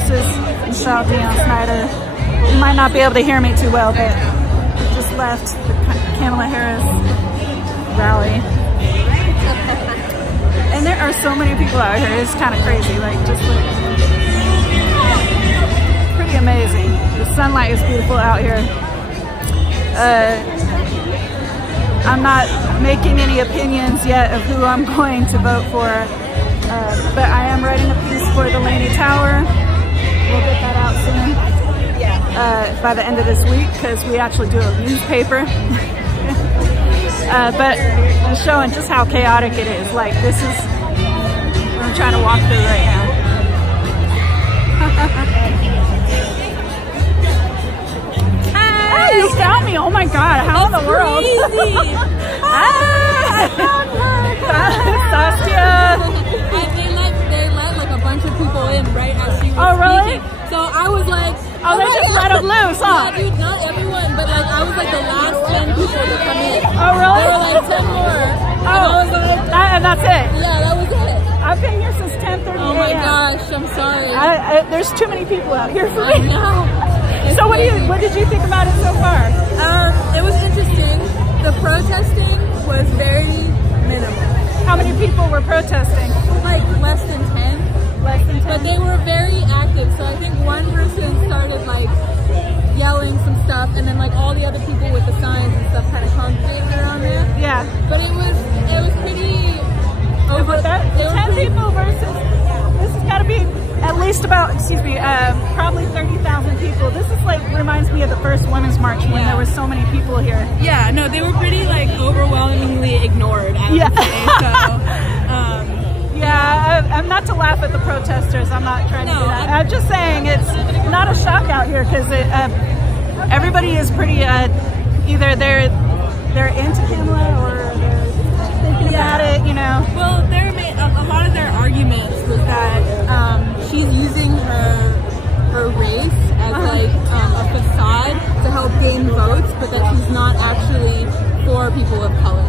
This is Michelle Snider I. You might not be able to hear me too well, but just left the Kamala Harris rally. And there are so many people out here. It's kind of crazy. Like, just like, pretty amazing. The sunlight is beautiful out here. I'm not making any opinions yet of who I'm going to vote for, but I am writing a piece for the Laney Tower. We'll get that out soon, by the end of this week, because we actually do a newspaper. But I'm showing just how chaotic it is. Like, this is what I'm trying to walk through right now. Hey, you found me! Oh my god, how in the world? Saskia! They let like a bunch of people in right as she was really? speaking. So I was like, oh, they just let them loose, huh? Yeah, dude, not everyone, but like I was like the last 10 people to come in. Oh, really? There were like 10 more. Oh, and I was like, and that's it? Yeah, that was it. I've been here since 10:30 Oh my gosh, I'm sorry. There's too many people out here for me. I know. So what did you think about it so far? It was interesting. The protesting was very minimal. How many people were protesting? Like less than 10. Less than 10? But they were very active. So I think one person started like yelling some stuff, and then like all the other people with the signs and stuff kind of congregated around there. Yeah. But it was pretty over. 10 people versus, this has got to be at least about, probably 30,000 people. This is like, reminds me of the first Women's March when there were so many people here. Yeah, no, they were pretty like overwhelmingly ignored, I would say. So, yeah, I'm not to laugh at the protesters. I'm not trying to do that. I'm just saying it's not a shock out here, because everybody is pretty, either they're into Kamala or they're thinking about it, you know. Well, a lot of their arguments was that she's using her race as like a facade to help gain votes, but that she's not actually for people of color.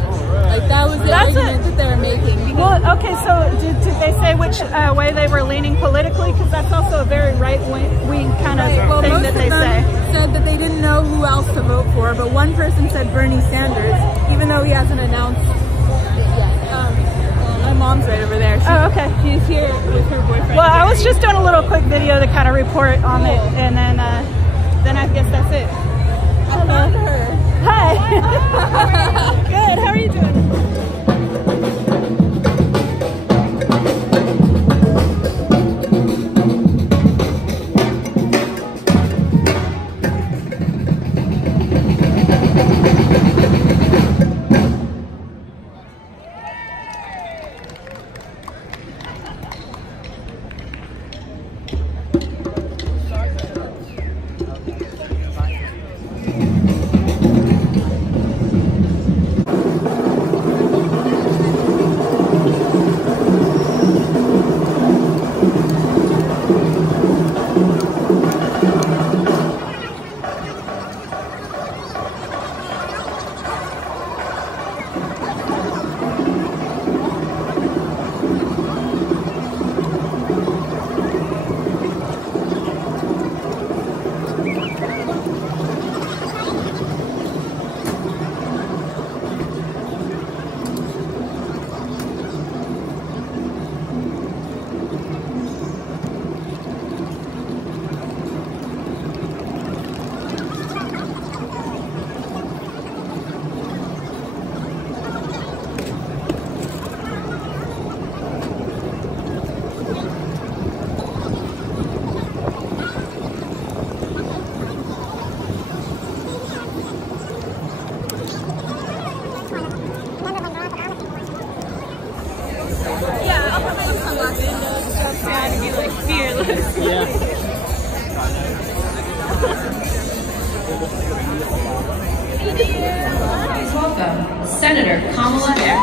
Like, that was the argument that they were making. Well, okay, so did they say which way they were leaning politically? Because that's also a very right-wing kind of thing that they say. Said that they didn't know who else to vote for, but one person said Bernie Sanders, even though he hasn't announced it yet. My mom's right over there. Okay. She's here with her boyfriend. Well, I was just doing a little quick video to kind of report on it, and then I guess that's it. I found her. Hi. Good. How are you doing? Welcome, Senator Kamala Harris.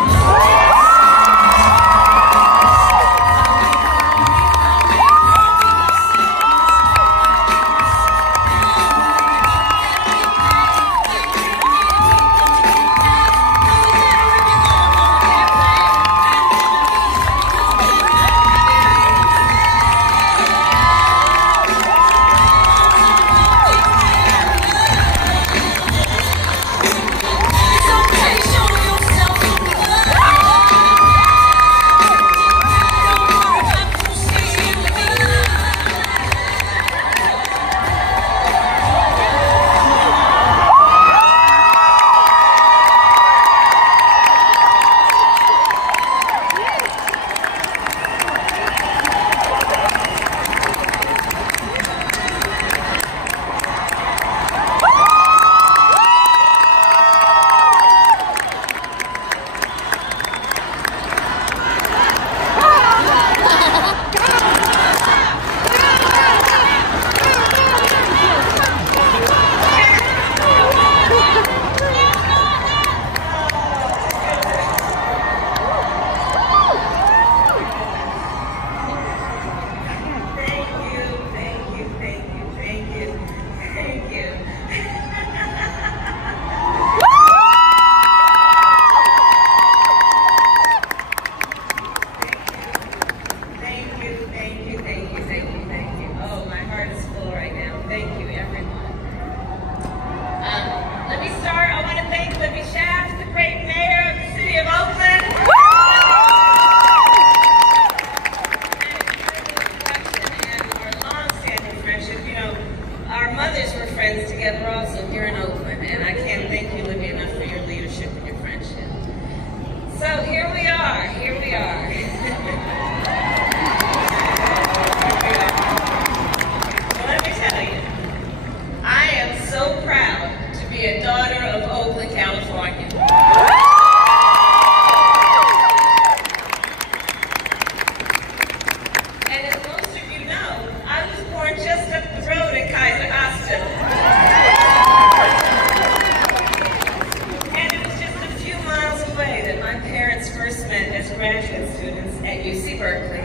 UC Berkeley,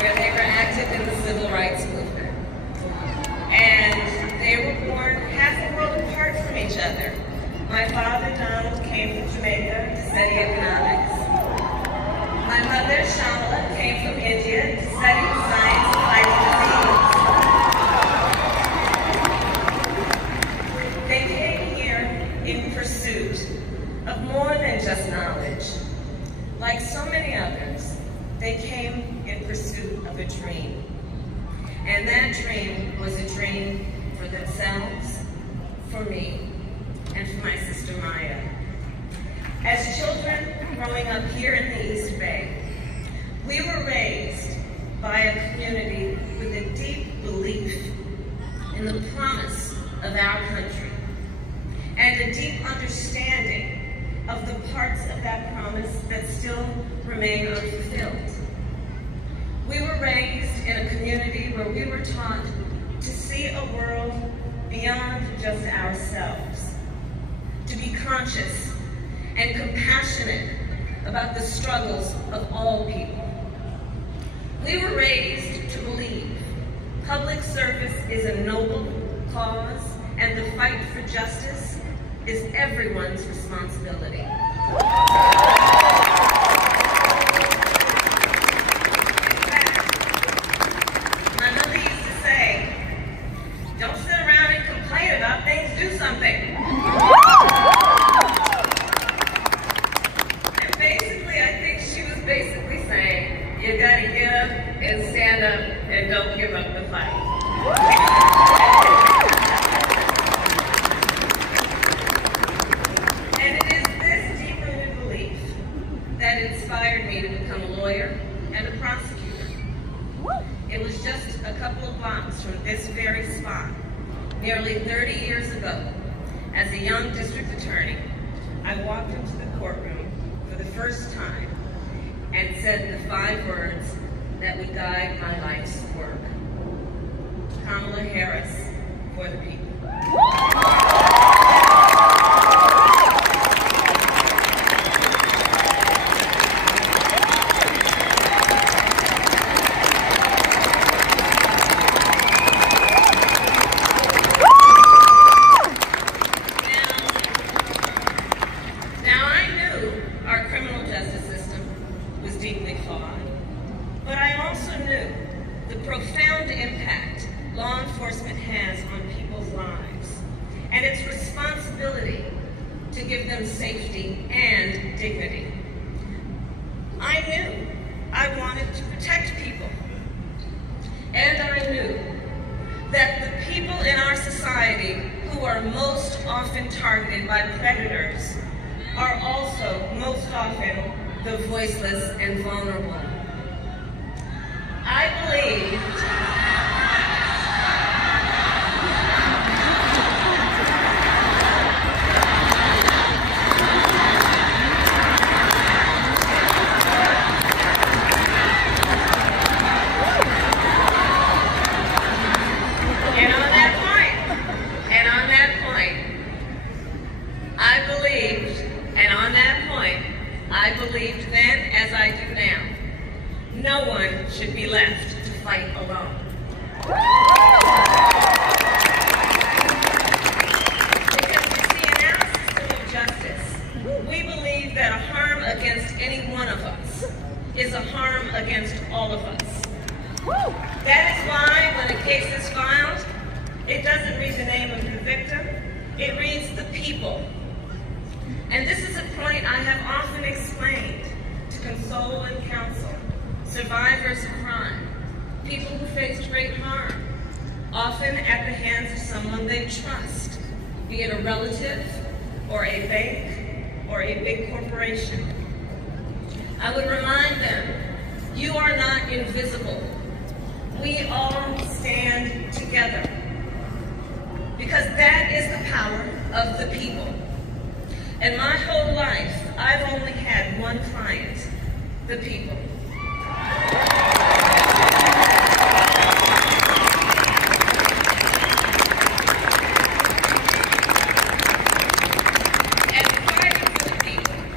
where they were active in the civil rights movement. And they were born half a world apart from each other. My father, Donald, came from Jamaica to study economics. My mother, Shamala, came from India to study the science of fighting disease. They came here in pursuit of more than just knowledge. Like so many others, they came in pursuit of a dream. And that dream was a dream for themselves, for me, and for my sister Maya. As children growing up here in the East Bay, we were raised by a community with a deep belief in the promise of our country and a deep understanding of the parts of that promise that still remain unfulfilled. We were raised in a community where we were taught to see a world beyond just ourselves, to be conscious and compassionate about the struggles of all people. We were raised to believe public service is a noble cause and the fight for justice is everyone's responsibility. In fact, my mother used to say, don't sit around and complain about things, do something. Basically saying, you gotta get up and stand up and don't give up the fight. And it is this deep-rooted belief that inspired me to become a lawyer and a prosecutor. It was just a couple of blocks from this very spot, nearly 30 years ago, as a young district attorney, I walked into the courtroom for the first time and said the 5 words that would guide my life's work. Kamala Harris for the people. Now I knew our criminal justice system was deeply flawed, but I also knew the profound impact law enforcement has on people's lives and its responsibility to give them safety and dignity. I knew I wanted to protect people, and I knew that the people in our society who are most often targeted by predators are also most often the voiceless and vulnerable. I believed I believed then, as I do now, no one should be left to fight alone. Because you see, in our system of justice, we believe that a harm against any one of us is a harm against all of us. That is why when a case is filed, it doesn't read the name of the victim, it reads the people. And this is a point I have often explained to console and counsel survivors of crime, people who faced great harm, often at the hands of someone they trust, be it a relative, or a bank, or a big corporation. I would remind them, you are not invisible. We all stand together. Because that is the power of the people. In my whole life, I've only had one client, the people. And fighting for the people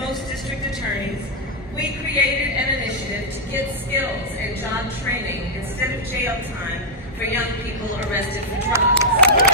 most district attorneys, we created an initiative to get skills and job training instead of jail time for young people arrested for drugs.